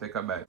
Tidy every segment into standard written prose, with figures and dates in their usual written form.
Take a bite.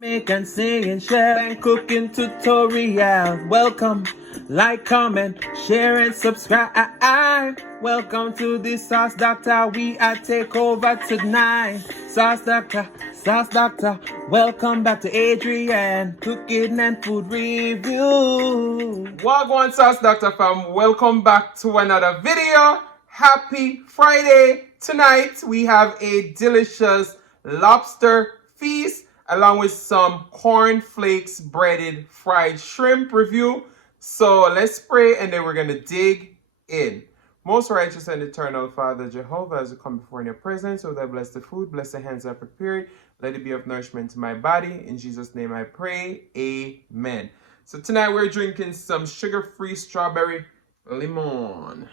Make and sing and share and cooking tutorial. Welcome, like, comment, share and subscribe. Welcome to the Sauce Dackta. We are take over tonight. Sauce Dackta. Welcome back to Adrian, cooking and food review. Wagwan Sauce Dackta fam, welcome back to another video. Happy Friday. Tonight we have a delicious lobster feast along with some cornflakes breaded fried shrimp review. So let's pray and then we're going to dig in. Most righteous and eternal Father Jehovah, as we come before in your presence, so that bless the food, bless the hands I prepared, let it be of nourishment to my body. In Jesus' name I pray, amen. So tonight we're drinking some sugar-free strawberry lemon,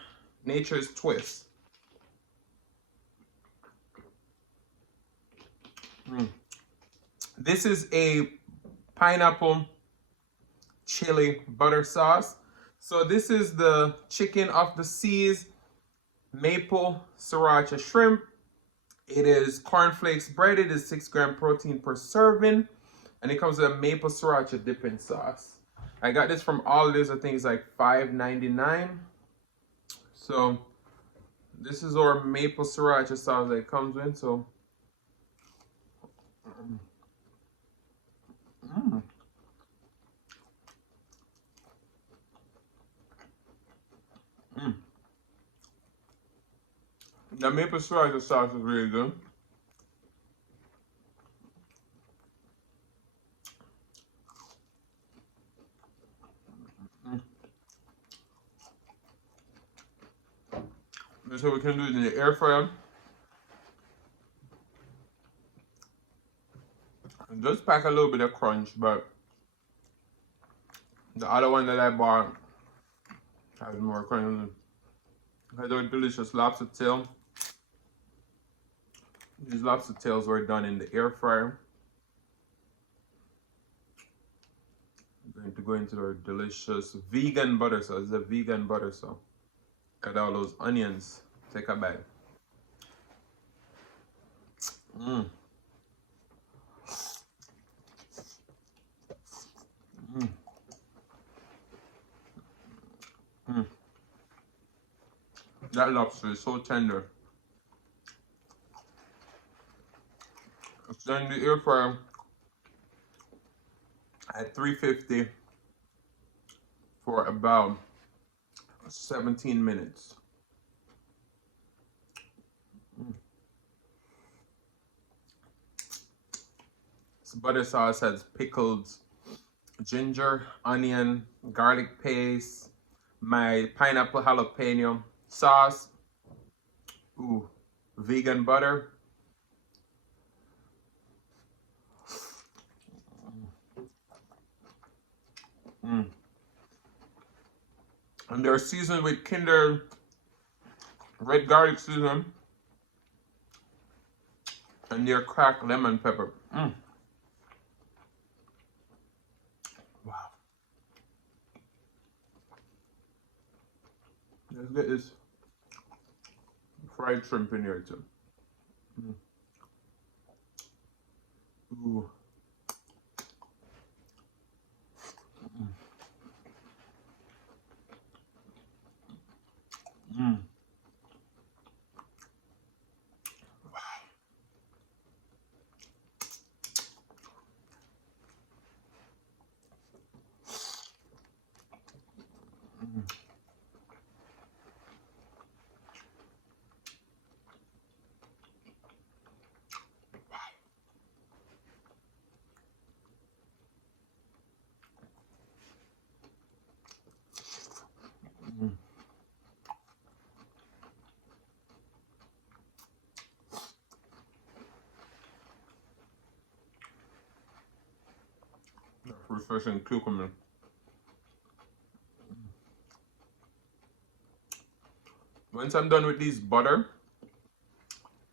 nature's twist. This is a pineapple chili butter sauce. So this is the chicken of the seas maple sriracha shrimp. It is cornflakes breaded. It is 6 gram protein per serving, and it comes with a maple sriracha dipping sauce. I got this from Aldi's. I think it's like $5.99. So this is our maple sriracha sauce that it comes with. So the maple sriracha sauce is really good. So we can do it in the air fryer. It does pack a little bit of crunch, but the other one that I bought has more crunch. I do a delicious lobster tail. These lobster tails were done in the air fryer. I'm going to go into our delicious vegan butter sauce. It's a vegan butter sauce. Got all those onions. Take a bite. That lobster is so tender. It's done in the air fryer at 350 for about 17 minutes. This butter sauce has pickled ginger, onion, garlic paste, my pineapple jalapeno sauce, vegan butter. And they're seasoned with Kinder red garlic seasoning and their cracked lemon pepper. Wow. Let's get this fried shrimp in here too. Ooh. Refreshing cucumber. Once I'm done with these butter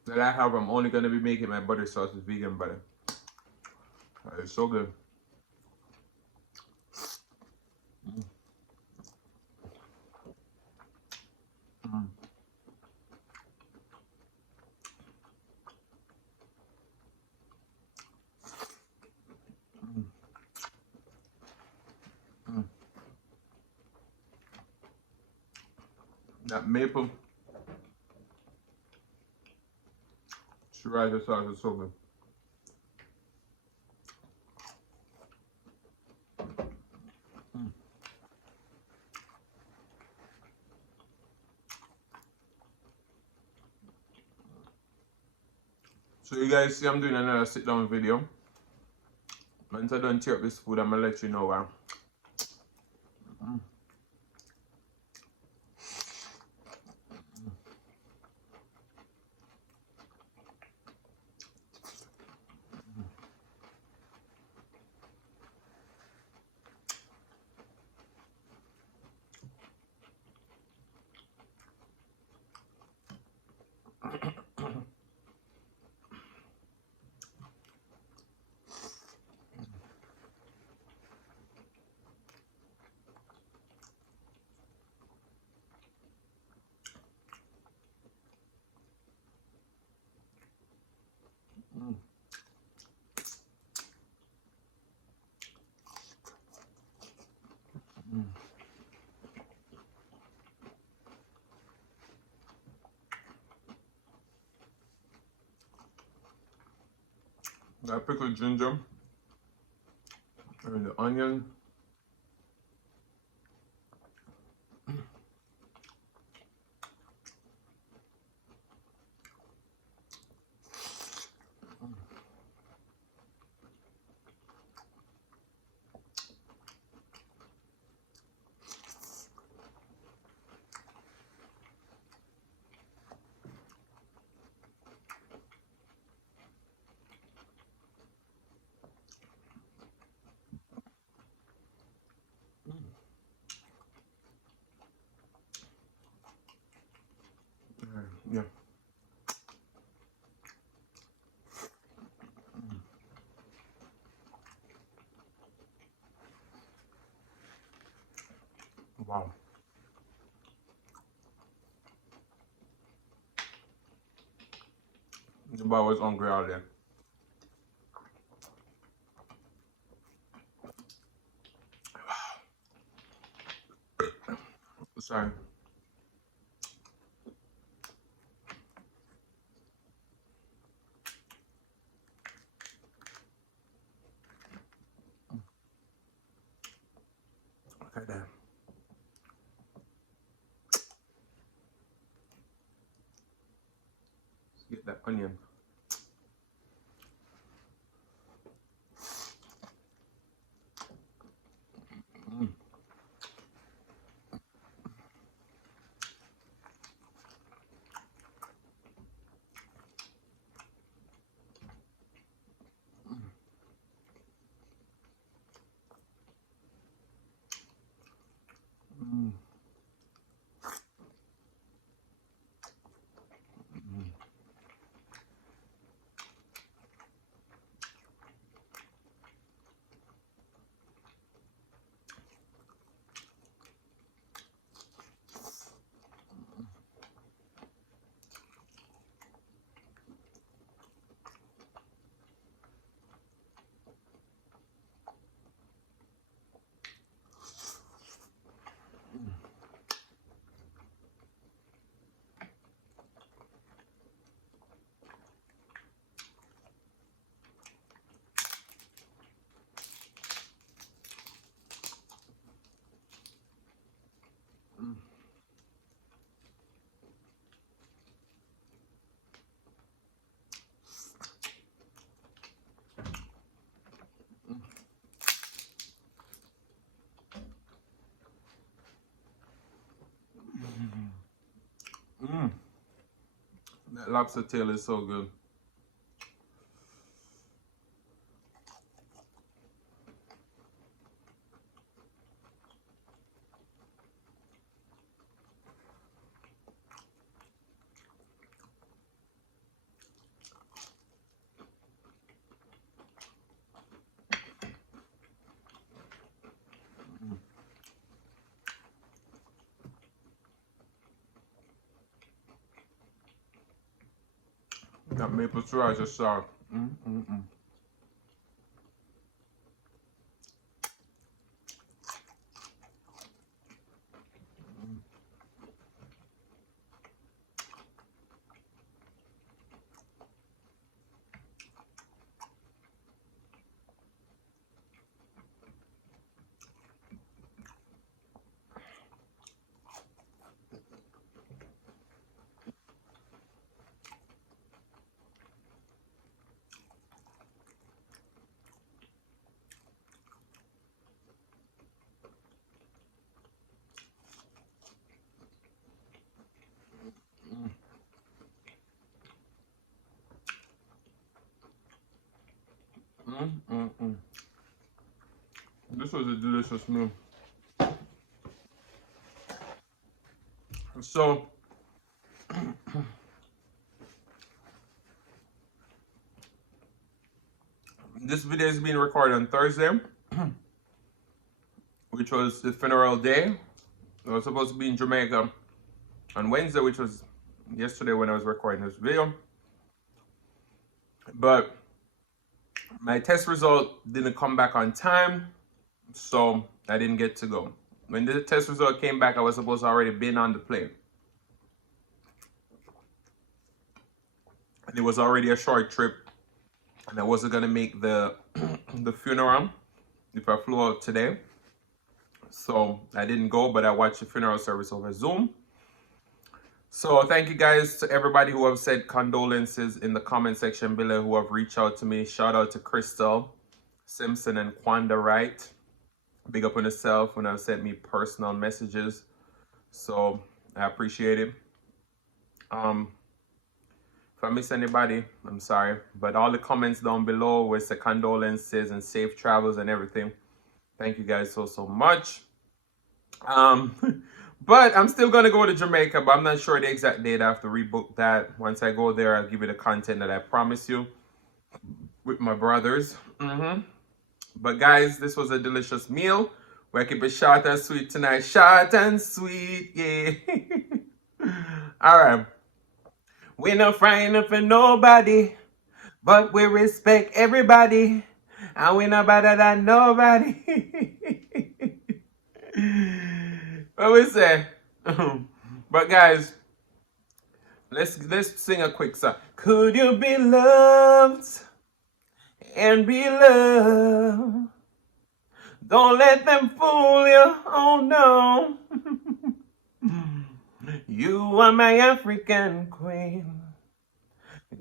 that I have, I'm only gonna be making my butter sauce with vegan butter. It's so good. That maple sriracha sauce is so good. So you guys see I'm doing another sit down video. Once I don't tear up this food, I'm gonna let you know why. Got pickled ginger and the onion. Yeah. Wow. The boy was hungry all day. Sorry. Okay, there. Let's get that onion. That lobster tail is so good. That maple sriracha sauce. was a delicious meal. So, this video is being recorded on Thursday, which was the funeral day. I was supposed to be in Jamaica on Wednesday, which was yesterday when I was recording this video. But my test result didn't come back on time, so I didn't get to go. When the test result came back, I was supposed to already been on the plane. And it was already a short trip, and I wasn't gonna make the the funeral if I flew out today. So I didn't go, but I watched the funeral service over Zoom. So thank you guys to everybody who have said condolences in the comment section below, who have reached out to me. Shout out to Crystal Simpson and Quanda Wright. Big up on yourself when I've sent me personal messages. So I appreciate it. If I miss anybody, I'm sorry. But all the comments down below with the condolences and safe travels and everything. Thank you guys so much. But I'm still going to go to Jamaica, but I'm not sure the exact date. I have to rebook that. Once I go there, I'll give you the content that I promised you with my brothers. But guys, this was a delicious meal. We'll keep it short and sweet tonight. Short and sweet, yeah. All right. We're not frightened for nobody, but we respect everybody. And we're not better than nobody. What we say? But guys, let's sing a quick song. Could you be loved and be loved? Don't let them fool you. Oh no. You are my African queen,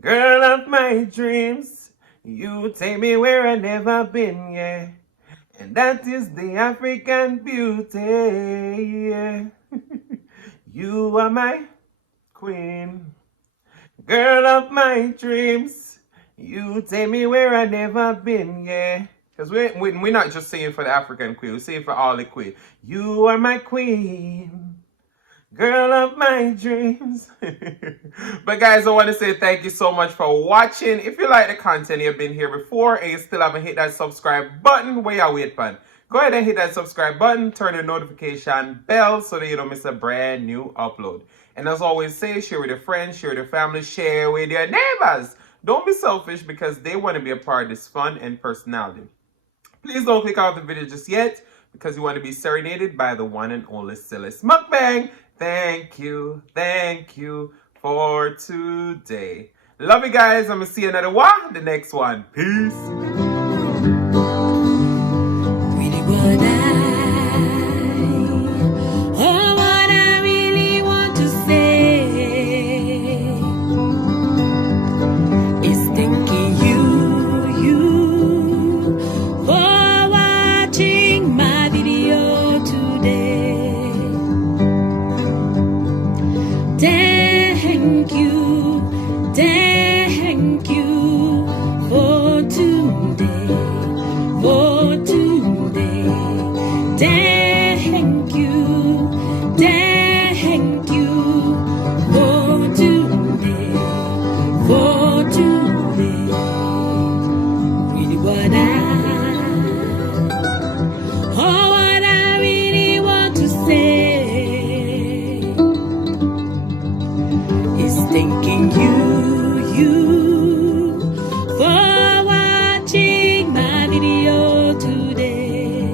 girl of my dreams. You take me where I never been, yeah. And that is the African beauty, yeah. You are my queen, girl of my dreams. You take me where I never been, yeah. Because we're not just saying for the African queen, we're saying for all the queen. You are my queen, girl of my dreams. But guys, I want to say thank you so much for watching. If you like the content, you've been here before and you still haven't hit that subscribe button, where you wait for? Go ahead and hit that subscribe button, turn the notification bell so that you don't miss a brand new upload. And as always say, share with your friends, share with your family, share with your neighbors. Don't be selfish, because they want to be a part of this fun and personality. Please don't click out the video just yet, because you want to be serenaded by the one and only Celeste Mukbang. Thank you for today. Love you guys. I'm going to see you another one, the next one. Peace. What I really want to say is thanking you for watching my video today. Thank you for today, for today. Thank you for today, for today. Really what I really want to say is thanking you for watching my video today.